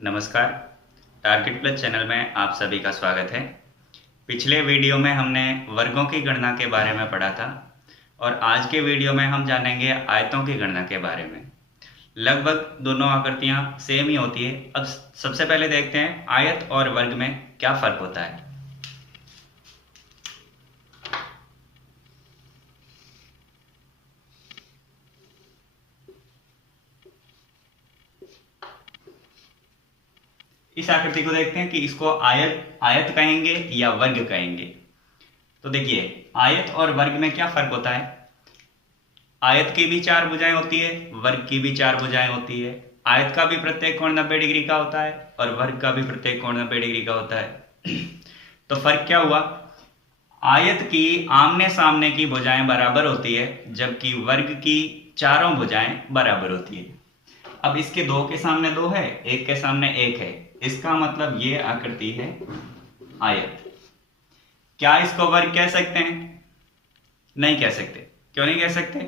नमस्कार। Target plus channel में आप सभी का स्वागत है। पिछले वीडियो में हमने वर्गों की गणना के बारे में पढ़ा था और आज के वीडियो में हम जानेंगे आयतों की गणना के बारे में। लगभग दोनों आकृतियां सेम ही होती है। अब सबसे पहले देखते हैं आयत और वर्ग में क्या फर्क होता है। इस आकृति को देखते हैं कि इसको आयत कहेंगे या वर्ग कहेंगे। तो देखिए आयत और वर्ग में क्या फर्क होता है। आयत की भी चार भुजाएं होती है, वर्ग की भी चार भुजाएं होती है। आयत का भी प्रत्येक कोण 90 डिग्री का होता है और वर्ग का भी प्रत्येक कोण 90 डिग्री का होता है। तो फर्क क्या हुआ, आयत की आमने सामने की भुजाएं बराबर होती है जबकि वर्ग की चारों भुजाएं बराबर होती है। अब इसके दो के सामने दो है, एक के सामने एक है, इसका मतलब ये आकृति है आयत। क्या इसको वर्ग कह सकते हैं? नहीं कह सकते। क्यों नहीं कह सकते?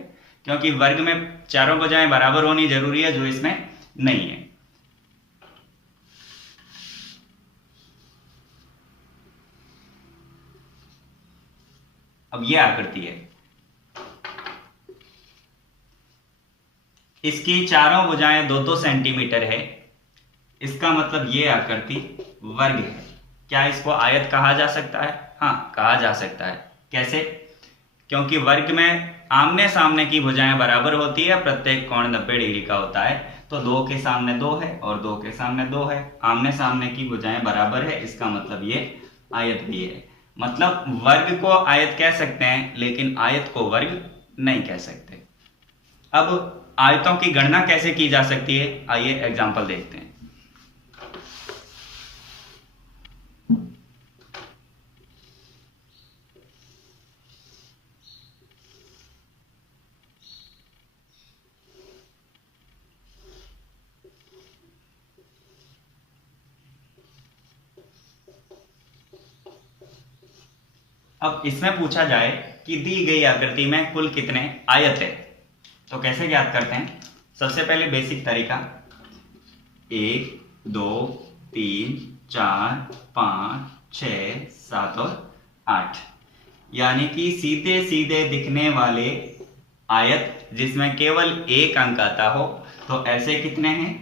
क्योंकि वर्ग में चारों भुजाएं बराबर होनी जरूरी है, जो इसमें नहीं है। अब यह आकृति है, इसकी चारों भुजाएं 2-2 सेंटीमीटर है, इसका मतलब यह आकृति वर्ग है। क्या इसको आयत कहा जा सकता है? हाँ, कहा जा सकता है। कैसे? क्योंकि वर्ग में आमने सामने की भुजाएं बराबर होती है, प्रत्येक कोण 90 डिग्री का होता है। तो दो के सामने दो है और दो के सामने दो है, आमने सामने की भुजाएं बराबर है, इसका मतलब ये आयत भी है। मतलब वर्ग को आयत कह सकते हैं लेकिन आयत को वर्ग नहीं कह सकते। अब आयतों की गणना कैसे की जा सकती है, आइए एग्जाम्पल देखते हैं। अब इसमें पूछा जाए कि दी गई आकृति में कुल कितने आयत है, तो कैसे ज्ञात करते हैं। सबसे पहले बेसिक तरीका, 1 2 3 4 5 6 7 और 8, यानी कि सीधे सीधे दिखने वाले आयत जिसमें केवल एक अंक आता हो, तो ऐसे कितने हैं?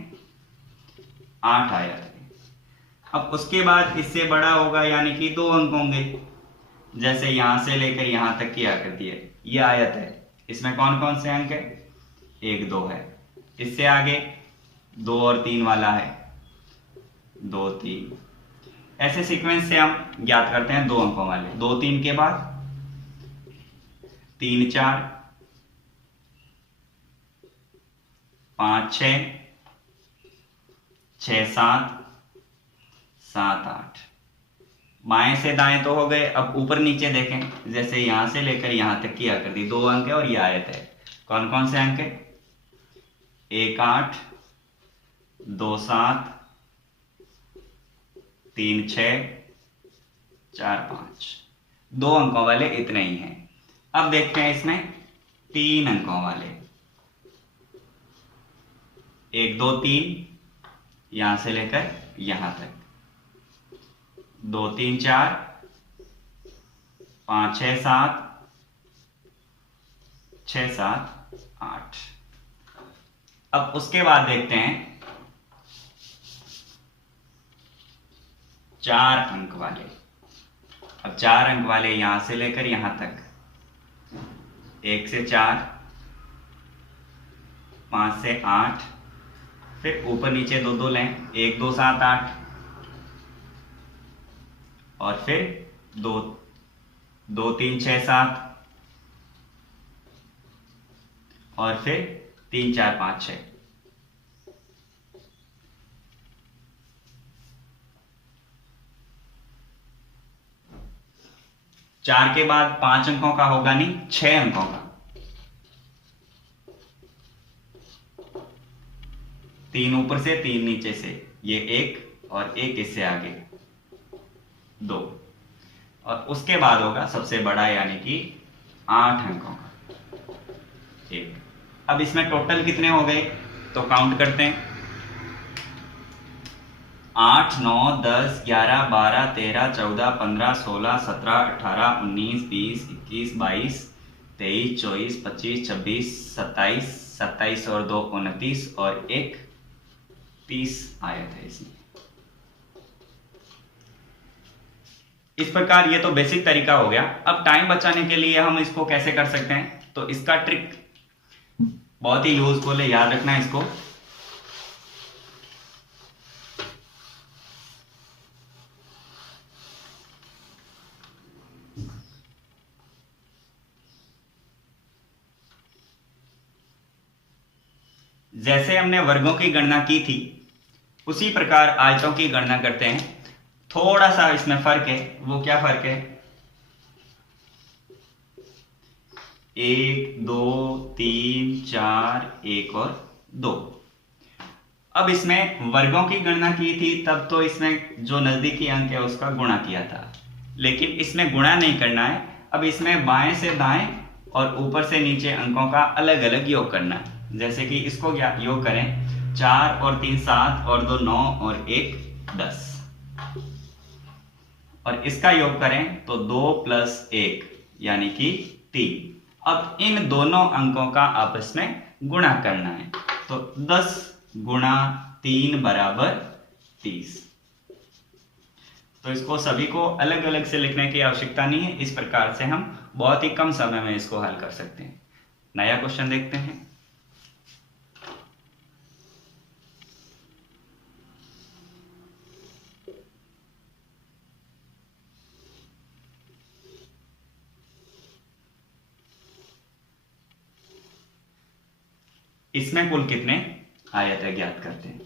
8 आयत। अब उसके बाद इससे बड़ा होगा यानी कि 2 अंक होंगे, जैसे यहां से लेकर यहां तक की आकृति है, यह आयत है, इसमें कौन कौन से अंक है? 1 2 है। इससे आगे 2 और 3 वाला है, 2 3। ऐसे सीक्वेंस से हम ज्ञात करते हैं 2 अंकों वाले। 2 3 के बाद 3 4 5 6 6 7 7 8। बाएं से दाएं तो हो गए। अब ऊपर नीचे देखें, जैसे यहां से लेकर यहां तक की आकृति 2 अंक है और यह आयत है। कौन कौन से अंक है? 1 8 2 7 3 6 4 5। 2 अंकों वाले इतने ही हैं। अब देखते हैं इसमें 3 अंकों वाले, 1 2 3, यहां से लेकर यहां तक, 2 3 4 5 6 7 6 7 8। अब उसके बाद देखते हैं 4 अंक वाले। अब 4 अंक वाले यहां से लेकर यहां तक, 1 से 4 5 से 8, फिर ऊपर नीचे 2 2 लें, 1 2 7 8, और फिर 2 2 3 6 7, और फिर 3 4 5 6। चार के बाद 5 अंकों का होगा नहीं, 6 अंकों का। 3 ऊपर से 3 नीचे से, ये 1 और 1 इससे आगे 2, और उसके बाद होगा सबसे बड़ा यानी कि 8 अंकों का 1। अब इसमें टोटल कितने हो गए, तो काउंट करते हैं। 8, 9, 10, 11, 12, 13, 14, 15, 16, 17, 18, 19, 20, 21, 22, 23, 24, 25, 26, 27, 27 और 2 29 और 1 30 आयत है इसमें। इस प्रकार ये तो बेसिक तरीका हो गया। अब टाइम बचाने के लिए हम इसको कैसे कर सकते हैं, तो इसका ट्रिक बहुत ही यूजफुल है, याद रखना इसको। जैसे हमने वर्गों की गणना की थी उसी प्रकार आयतों की गणना करते हैं। थोड़ा सा इसमें फर्क है, वो क्या फर्क है, 1 2 3 4 1 और 2। अब इसमें वर्गों की गणना की थी तब तो इसमें जो नजदीकी अंक है उसका गुणा किया था, लेकिन इसमें गुणा नहीं करना है। अब इसमें बाएं से दाएं और ऊपर से नीचे अंकों का अलग अलग योग करना है। जैसे कि इसको क्या योग करें, 4 और 3 7 और 2 9 और 1 10, और इसका योग करें तो 2 + 1 यानी कि 3। अब इन दोनों अंकों का आपस में गुणा करना है, तो 10 गुणा 3 बराबर 30। तो इसको सभी को अलग अलग से लिखने की आवश्यकता नहीं है, इस प्रकार से हम बहुत ही कम समय में इसको हल कर सकते हैं। नया क्वेश्चन देखते हैं। इसमें कुल कितने आयत है ज्ञात करते हैं।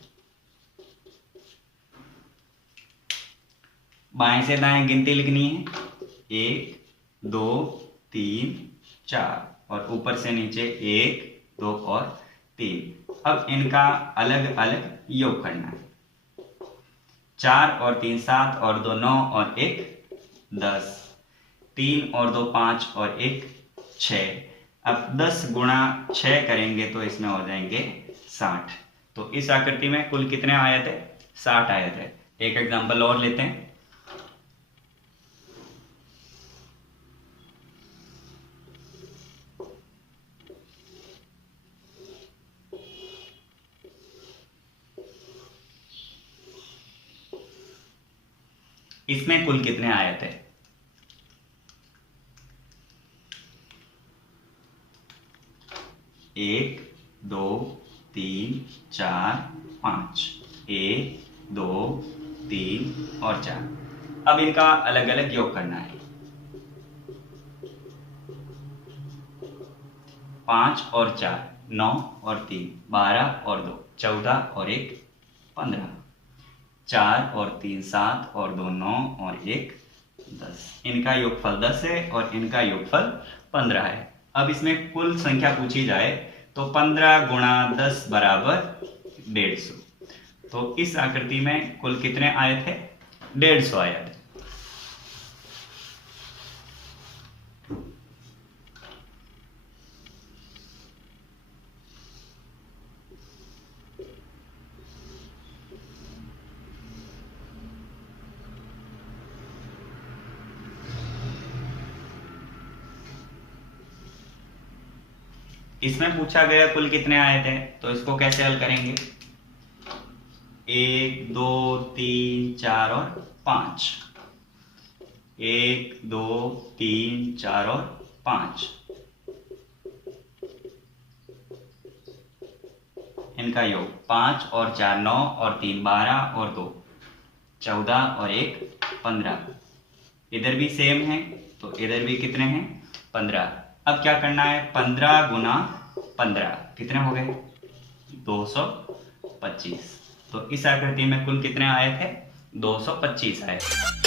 बाएं से दाएं गिनती लिखनी है, 1 2 3 4 और ऊपर से नीचे 1 2 और 3। अब इनका अलग अलग योग करना है। 4 और 3 7 और 2 9 और 1 10, 3 और 2 5 और 1 6। अब 10 गुणा 6 करेंगे तो इसमें हो जाएंगे 60। तो इस आकृति में कुल कितने आयत है, 60 आयत है। एक एग्जांपल और लेते हैं। इसमें कुल कितने आयत है, 1 2 3 4 5, 1 2 3 और 4। अब इनका अलग अलग योग करना है। 5 और 4 9 और 3 12 और 2 14 और 1 15, 4 और 3 7 और 2 9 और 1 10। इनका योगफल 10 है और इनका योगफल 15 है। अब इसमें कुल संख्या पूछी जाए तो 15 गुणा 10 बराबर 150। तो इस आकृति में कुल कितने आयत है, 150 आयत है। इसमें पूछा गया कुल कितने आयत है, तो इसको कैसे हल करेंगे, 1 2 3 4 और 5, 1 2 3 4 और 5। इनका योग 5 और 4 9 और 3 12 और 2 14 और 1 15। इधर भी सेम है तो इधर भी कितने हैं, 15। अब क्या करना है, 15 गुना 15 कितने हो गए, 225। तो इस आकृति में कुल कितने आयत है, 225 आयत।